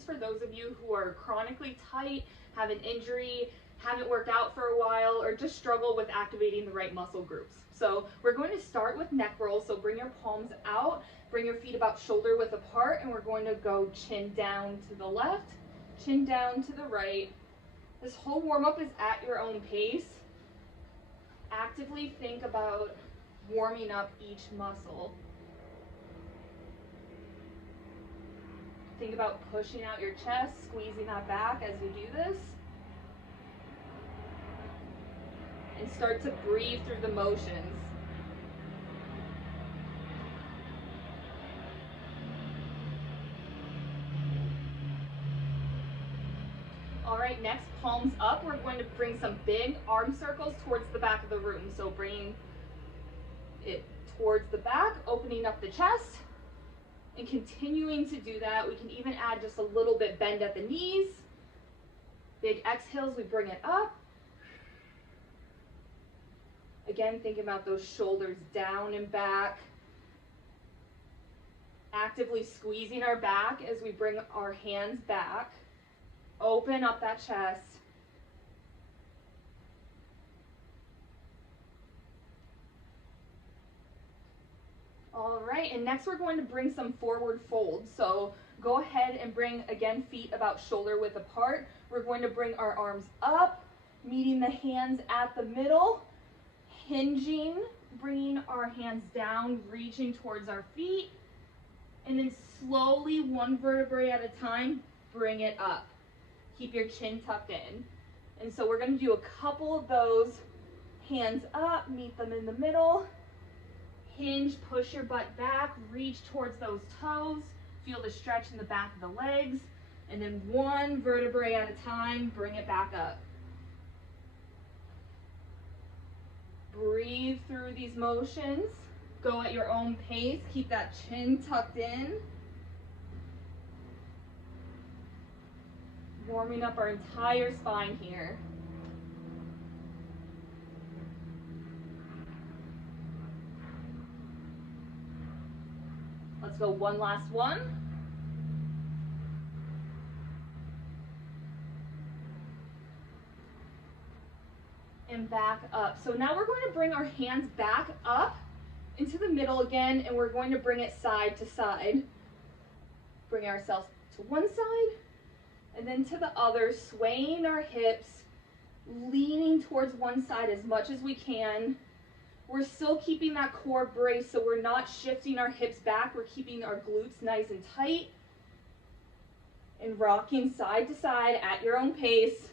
is for those of you who are chronically tight, have an injury, haven't worked out for a while, or just struggle with activating the right muscle groups. So we're going to start with neck rolls. So bring your palms out, bring your feet about shoulder width apart, and we're going to go chin down to the left, chin down to the right. This whole warm-up is at your own pace. Actively think about warming up each muscle. Think about pushing out your chest, squeezing that back as you do this. And start to breathe through the motions. All right, next, palms up. We're going to bring some big arm circles towards the back of the room. So bringing it towards the back, opening up the chest, and continuing to do that. We can even add just a little bit bend at the knees. Big exhales, we bring it up. Again, thinking about those shoulders down and back. Actively squeezing our back as we bring our hands back. Open up that chest. All right, and next we're going to bring some forward folds. So go ahead and bring, again, feet about shoulder width apart. We're going to bring our arms up, meeting the hands at the middle, hinging, bringing our hands down, reaching towards our feet, and then slowly, one vertebrae at a time, bring it up. Keep your chin tucked in. And so we're going to do a couple of those. Hands up, meet them in the middle. Hinge, push your butt back, reach towards those toes. Feel the stretch in the back of the legs. And then one vertebrae at a time, bring it back up. Breathe through these motions. Go at your own pace. Keep that chin tucked in. Warming up our entire spine here. Let's go one last one. And back up. So now we're going to bring our hands back up into the middle again, and we're going to bring it side to side. Bring ourselves to one side and then to the other, swaying our hips, leaning towards one side as much as we can. We're still keeping that core braced, so we're not shifting our hips back. We're keeping our glutes nice and tight. And rocking side to side at your own pace.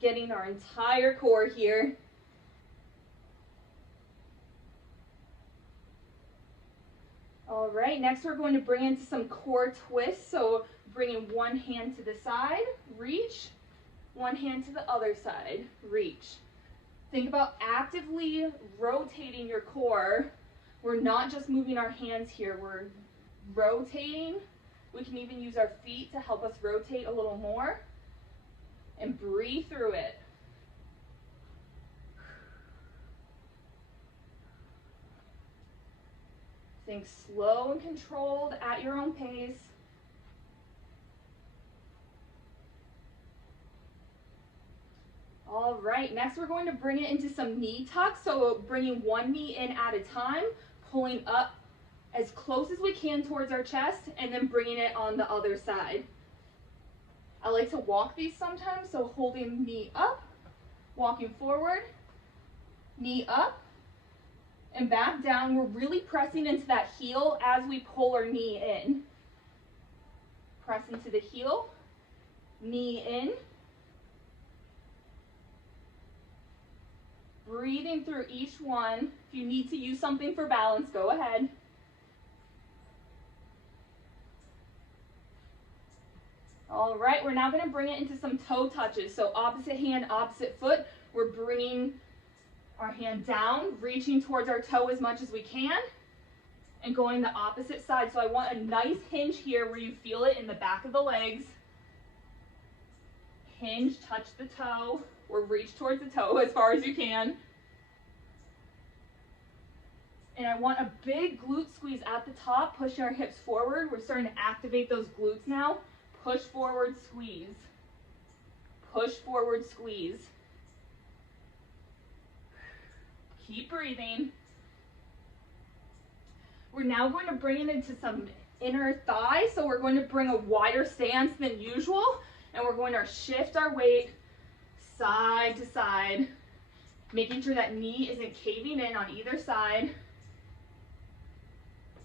Getting our entire core here. All right, next we're going to bring into some core twists. So bringing one hand to the side, reach. One hand to the other side, reach. Think about actively rotating your core. We're not just moving our hands here, we're rotating. We can even use our feet to help us rotate a little more. And breathe through it. Think slow and controlled at your own pace. All right, next we're going to bring it into some knee tucks. So bringing one knee in at a time, pulling up as close as we can towards our chest, and then bringing it on the other side. I like to walk these sometimes, so holding knee up, walking forward, knee up, and back down. We're really pressing into that heel as we pull our knee in. Press into the heel, knee in. Breathing through each one. If you need to use something for balance, go ahead. All right, we're now going to bring it into some toe touches. So opposite hand, opposite foot. We're bringing our hand down, reaching towards our toe as much as we can, and going the opposite side. So I want a nice hinge here where you feel it in the back of the legs. Hinge, touch the toe, or reach towards the toe as far as you can. And I want a big glute squeeze at the top, pushing our hips forward. We're starting to activate those glutes now. Push forward, squeeze. Push forward, squeeze. Keep breathing. We're now going to bring it into some inner thigh. So we're going to bring a wider stance than usual. And we're going to shift our weight side to side, making sure that knee isn't caving in on either side.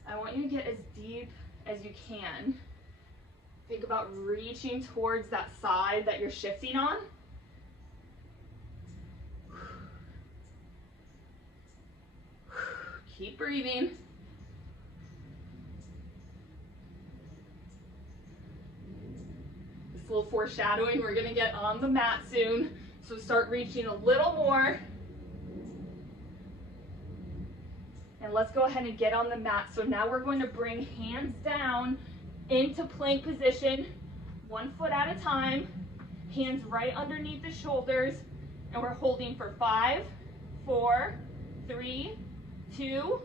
I want you to get as deep as you can. Think about reaching towards that side that you're shifting on. Keep breathing. This little foreshadowing, we're gonna get on the mat soon. So start reaching a little more. And let's go ahead and get on the mat. So now we're going to bring hands down into plank position, 1 foot at a time, hands right underneath the shoulders, and we're holding for 5, 4, 3, 2,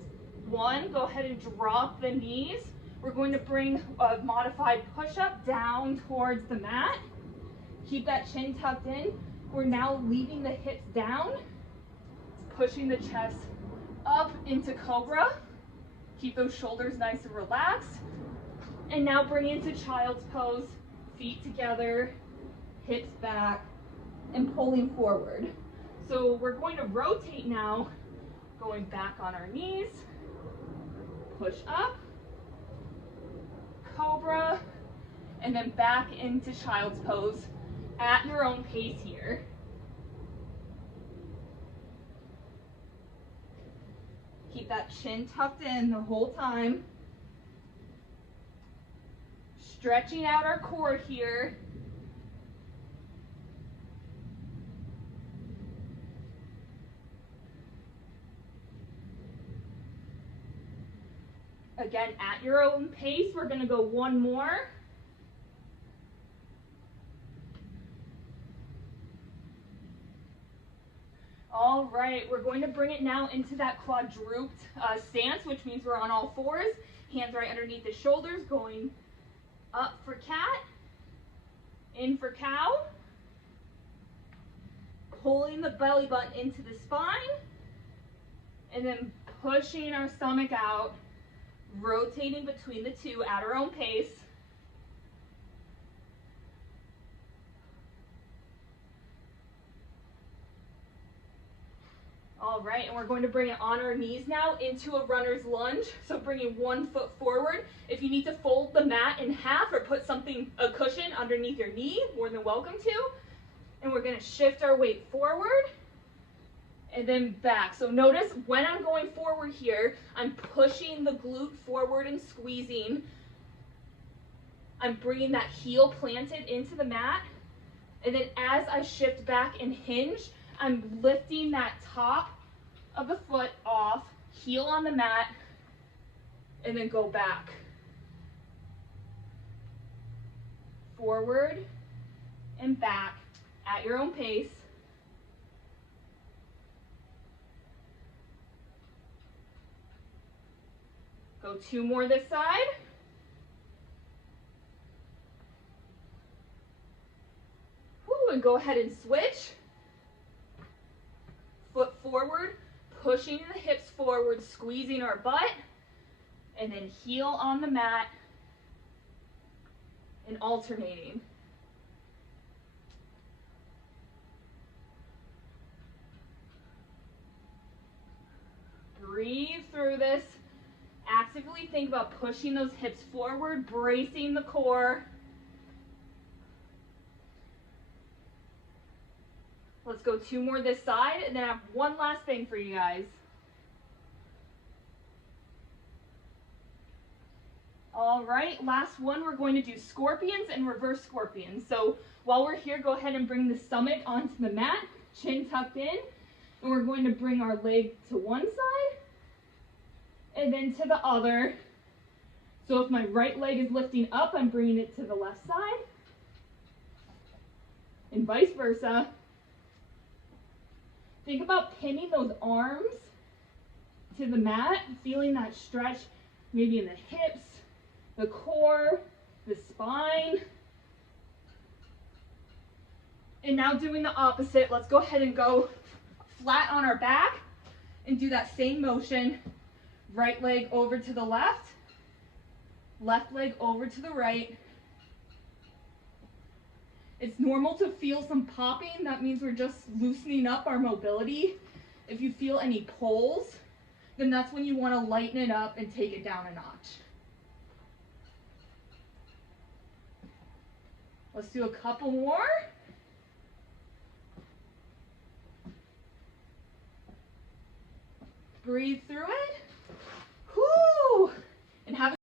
1. Go ahead and drop the knees. We're going to bring a modified push-up down towards the mat. Keep that chin tucked in. We're now leaving the hips down, pushing the chest up into cobra. Keep those shoulders nice and relaxed. And now bring into child's pose, feet together, hips back, and pulling forward. So we're going to rotate now, going back on our knees, push up, cobra, and then back into child's pose at your own pace here. Keep that chin tucked in the whole time. Stretching out our core here. Again, at your own pace, we're gonna go 1 more. All right, we're going to bring it now into that quadruped stance, which means we're on all fours. Hands right underneath the shoulders, going up for cat, in for cow. Pulling the belly button into the spine, and then pushing our stomach out, rotating between the two at our own pace. All right, and we're going to bring it on our knees now into a runner's lunge. So bringing 1 foot forward. If you need to fold the mat in half or put a cushion underneath your knee, more than welcome to. And we're gonna shift our weight forward and then back. So notice when I'm going forward here, I'm pushing the glute forward and squeezing. I'm bringing that heel planted into the mat. And then as I shift back and hinge, I'm lifting that top of the foot off, heel on the mat, and then go back. Forward and back at your own pace. Go 2 more this side. Woo, and go ahead and switch. Foot forward, pushing the hips forward, squeezing our butt, and then heel on the mat and alternating. Breathe through this. Actively think about pushing those hips forward, bracing the core. Let's go 2 more this side, and then I have one last thing for you guys. All right, last one, we're going to do scorpions and reverse scorpions. So while we're here, go ahead and bring the stomach onto the mat, chin tucked in, and we're going to bring our leg to one side, and then to the other. So if my right leg is lifting up, I'm bringing it to the left side, and vice versa. Think about pinning those arms to the mat, feeling that stretch maybe in the hips, the core, the spine. And now doing the opposite, let's go ahead and go flat on our back and do that same motion. Right leg over to the left leg over to the right. It's normal to feel some popping. That means we're just loosening up our mobility. If you feel any pulls, then that's when you want to lighten it up and take it down a notch. Let's do a couple more. Breathe through it.